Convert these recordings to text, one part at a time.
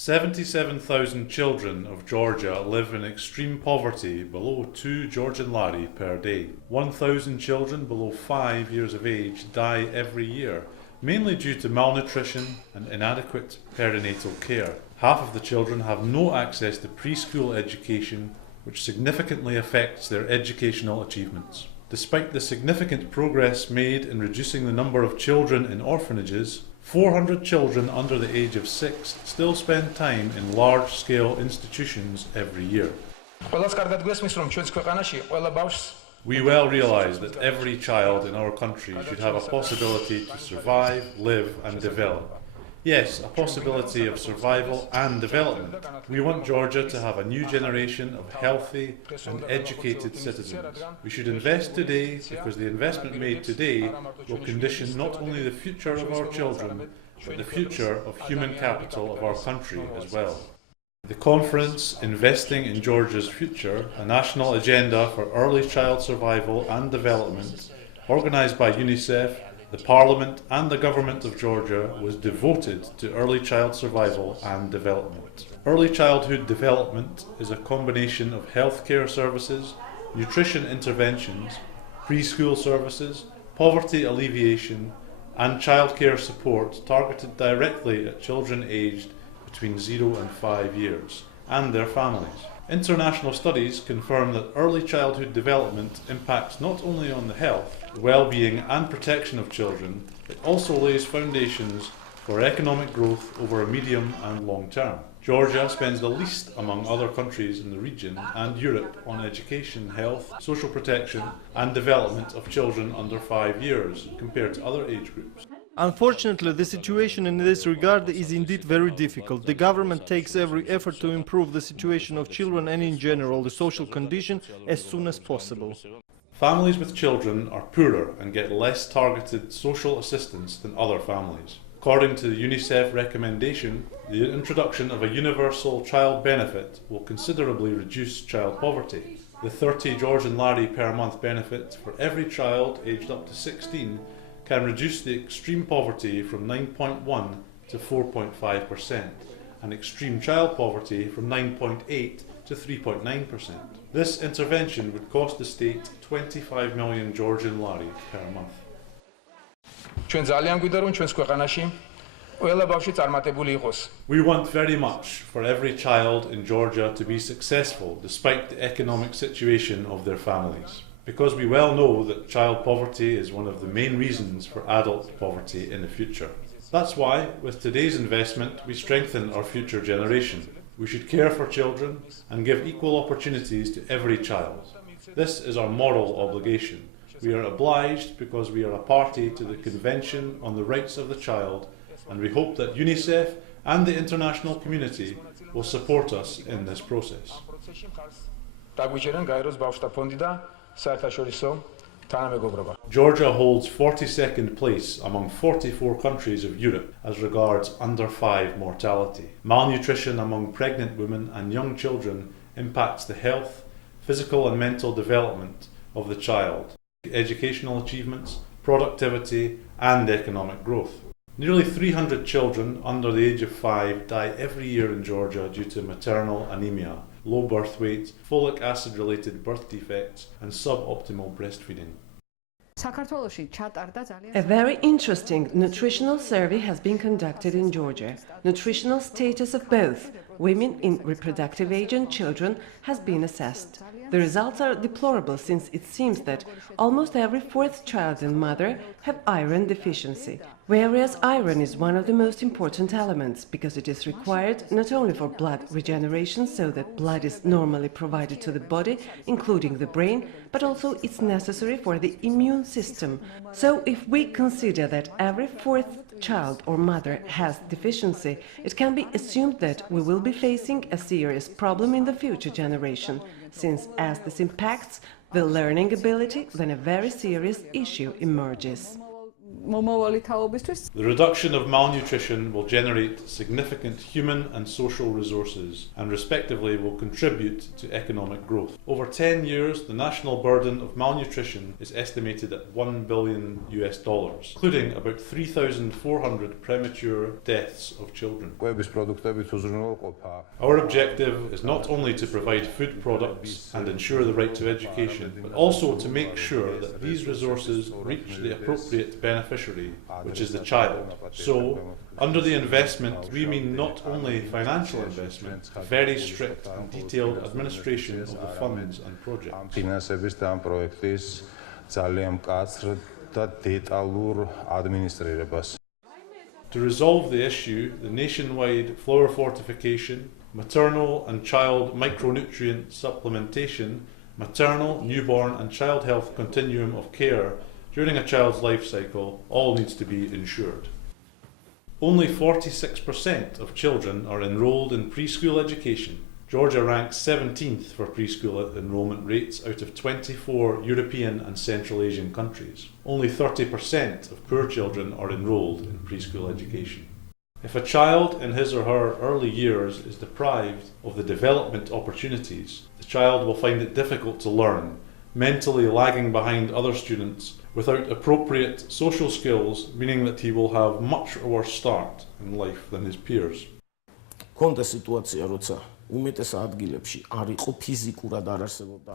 77,000 children of Georgia live in extreme poverty below 2 Georgian lari per day. 1,000 children below 5 years of age die every year, mainly due to malnutrition and inadequate perinatal care. Half of the children have no access to preschool education, which significantly affects their educational achievements. Despite the significant progress made in reducing the number of children in orphanages, 400 children under the age of 6 still spend time in large-scale institutions every year. We well realise that every child in our country should have a possibility to survive, live and develop. Yes, a possibility of survival and development. We want Georgia to have a new generation of healthy and educated citizens. We should invest today because the investment made today will condition not only the future of our children, but the future of human capital of our country as well. The conference, Investing in Georgia's Future, a national agenda for early child survival and development, organised by UNICEF, the Parliament and the Government of Georgia, was devoted to early child survival and development. Early childhood development is a combination of healthcare services, nutrition interventions, preschool services, poverty alleviation, and childcare support targeted directly at children aged between 0 and 5 years and their families. International studies confirm that early childhood development impacts not only on the health, well-being and protection of children, it also lays foundations for economic growth over a medium and long term. Georgia spends the least among other countries in the region and Europe on education, health, social protection and development of children under 5 years compared to other age groups. Unfortunately, the situation in this regard is indeed very difficult. The government takes every effort to improve the situation of children and in general the social condition as soon as possible. Families with children are poorer and get less targeted social assistance than other families. According to the UNICEF recommendation, the introduction of a universal child benefit will considerably reduce child poverty. The 30 Georgian lari per month benefit for every child aged up to 16 can reduce the extreme poverty from 9.1 to 4.5% and extreme child poverty from 9.8 to 3.9%. This intervention would cost the state 25 million Georgian lari per month. We want very much for every child in Georgia to be successful despite the economic situation of their families, because we well know that child poverty is one of the main reasons for adult poverty in the future. That's why, with today's investment, we strengthen our future generation. We should care for children and give equal opportunities to every child. This is our moral obligation. We are obliged because we are a party to the Convention on the Rights of the Child, and we hope that UNICEF and the international community will support us in this process. Georgia holds 42nd place among 44 countries of Europe as regards under 5 mortality. Malnutrition among pregnant women and young children impacts the health, physical and mental development of the child, educational achievements, productivity and economic growth. Nearly 300 children under the age of 5 die every year in Georgia due to maternal anemia, low birth weight, folic acid related birth defects and suboptimal breastfeeding. A very interesting nutritional survey has been conducted in Georgia. Nutritional status of both women in reproductive age and children has been assessed. The results are deplorable since it seems that almost every 4th child and mother have iron deficiency, whereas iron is one of the most important elements because it is required not only for blood regeneration so that blood is normally provided to the body, including the brain, but also it's necessary for the immune system. So if we consider that every 4th child or mother has deficiency, it can be assumed that we will be facing a serious problem in the future generation, since as this impacts the learning ability, then a very serious issue emerges. მომავალი თაობისთვის. The reduction of malnutrition will generate significant human and social resources and respectively will contribute to economic growth. Over 10 years, the national burden of malnutrition is estimated at $1 billion, including about 3,400 premature deaths of children. Our objective is not only to provide food products and ensure the right to education, but also to make sure that these resources reach the appropriate beneficiary, which is the child. So, under the investment, we mean not only financial investment, but very strict and detailed administration of the funds and projects. To resolve the issue, the nationwide flour fortification, maternal and child micronutrient supplementation, maternal, newborn and child health continuum of care during a child's life cycle all needs to be ensured. Only 46% of children are enrolled in preschool education. Georgia ranks 17th for preschool enrolment rates out of 24 European and Central Asian countries. Only 30% of poor children are enrolled in preschool education. If a child in his or her early years is deprived of the development opportunities, the child will find it difficult to learn, mentally lagging behind other students without appropriate social skills, meaning that he will have much worse start in life than his peers.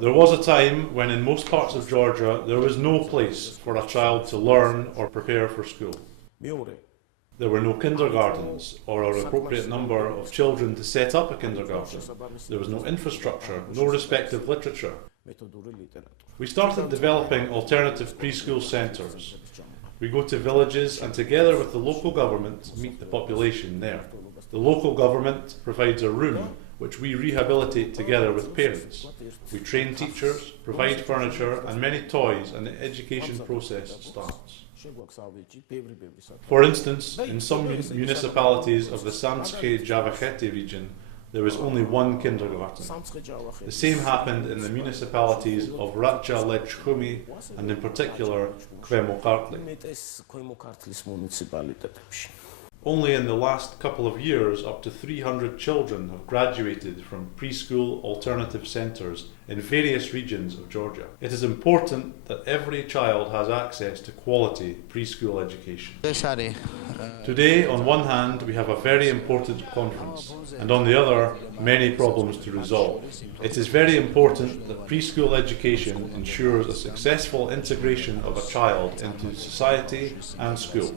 There was a time when in most parts of Georgia there was no place for a child to learn or prepare for school. There were no kindergartens or an appropriate number of children to set up a kindergarten. There was no infrastructure, no respective literature. We started developing alternative preschool centres. We go to villages and together with the local government meet the population there. The local government provides a room which we rehabilitate together with parents. We train teachers, provide furniture and many toys, and the education process starts. For instance, in some municipalities of the Samtskhe-Javakheti region, there is only one kindergarten. The same happened in the municipalities of Ratcha Lechkhumi and in particular Kvemokartli. Only in the last couple of years, up to 300 children have graduated from preschool alternative centres in various regions of Georgia. It is important that every child has access to quality preschool education. Today, on one hand, we have a very important conference, and on the other, many problems to resolve. It is very important that preschool education ensures a successful integration of a child into society and school.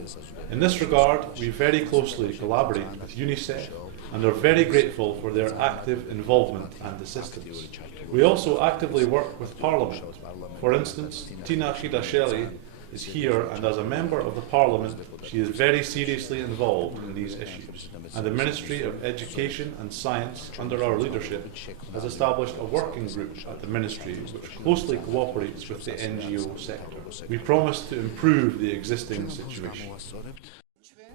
In this regard, we very closely collaborate with UNICEF and are very grateful for their active involvement and assistance. We also actively work with Parliament. For instance, Tina Shidasheli is here, and as a member of the Parliament, she is very seriously involved in these issues. And the Ministry of Education and Science, under our leadership, has established a working group at the Ministry which closely cooperates with the NGO sector. We promise to improve the existing situation.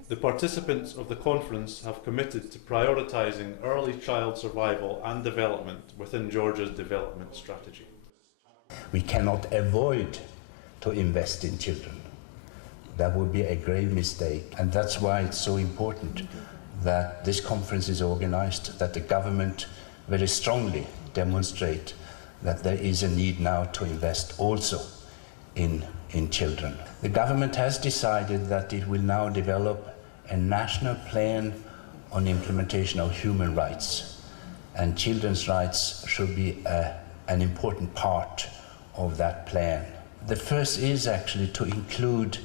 The participants of the conference have committed to prioritising early child survival and development within Georgia's development strategy. We cannot avoid to invest in children. That would be a grave mistake, and that's why it's so important that this conference is organized, that the government very strongly demonstrate that there is a need now to invest also in children. The government has decided that it will now develop a national plan on implementation of human rights, and children's rights should be an important part of that plan. The first is actually to include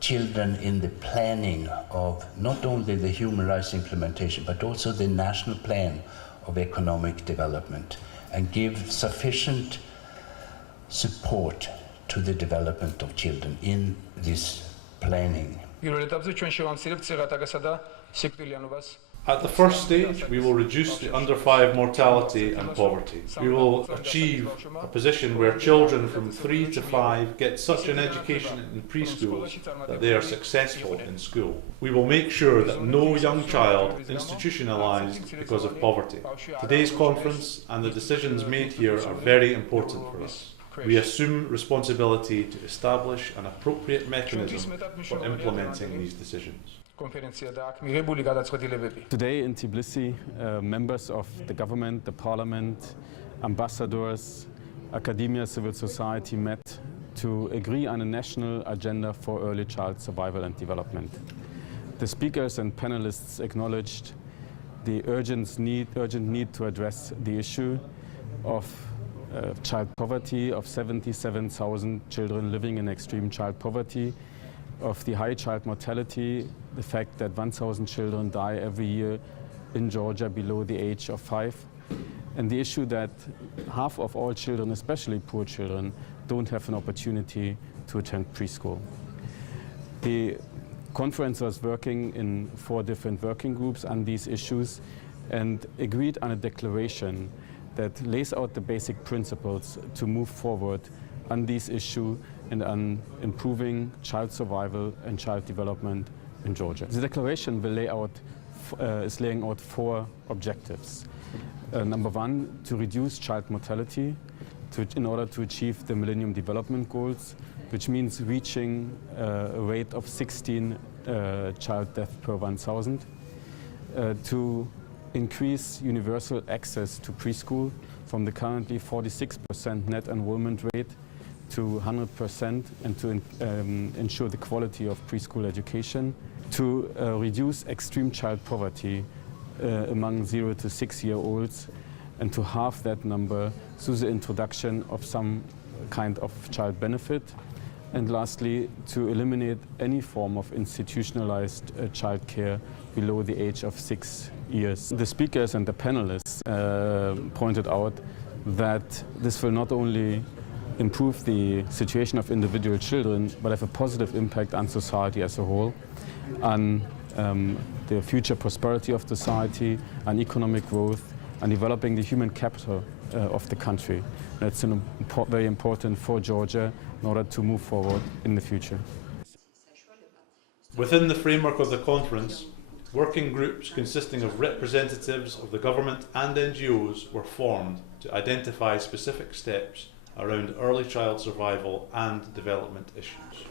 children in the planning of not only the human rights implementation, but also the national plan of economic development, and give sufficient support to the development of children in this planning. At the first stage, we will reduce the under 5 mortality and poverty. We will achieve a position where children from 3 to 5 get such an education in preschool that they are successful in school. We will make sure that no young child is institutionalized because of poverty. Today's conference and the decisions made here are very important for us. We assume responsibility to establish an appropriate mechanism for implementing these decisions. Today in Tbilisi, members of the government, the parliament, ambassadors, academia, civil society met to agree on a national agenda for early child survival and development. The speakers and panelists acknowledged the urgent need to address the issue of child poverty, of 77,000 children living in extreme child poverty, of the high child mortality, the fact that 1,000 children die every year in Georgia below the age of 5, and the issue that half of all children, especially poor children, don't have an opportunity to attend preschool. The conference was working in 4 different working groups on these issues and agreed on a declaration that lays out the basic principles to move forward on this issue and on improving child survival and child development in Georgia. The declaration will is laying out 4 objectives. Number 1, to reduce child mortality in order to achieve the Millennium Development Goals, which means reaching a rate of 16 child deaths per 1,000. To increase universal access to preschool from the currently 46% net enrollment rate to 100%, and to ensure the quality of preschool education. To reduce extreme child poverty among 0 to 6-year-olds, and to halve that number through the introduction of some kind of child benefit. And lastly, to eliminate any form of institutionalized child care below the age of 6 years. The speakers and the panelists pointed out that this will not only improve the situation of individual children, but have a positive impact on society as a whole, on the future prosperity of society, on economic growth, and developing the human capital of the country. That's very important for Georgia in order to move forward in the future. Within the framework of the conference, working groups consisting of representatives of the government and NGOs were formed to identify specific steps around early child survival and development issues.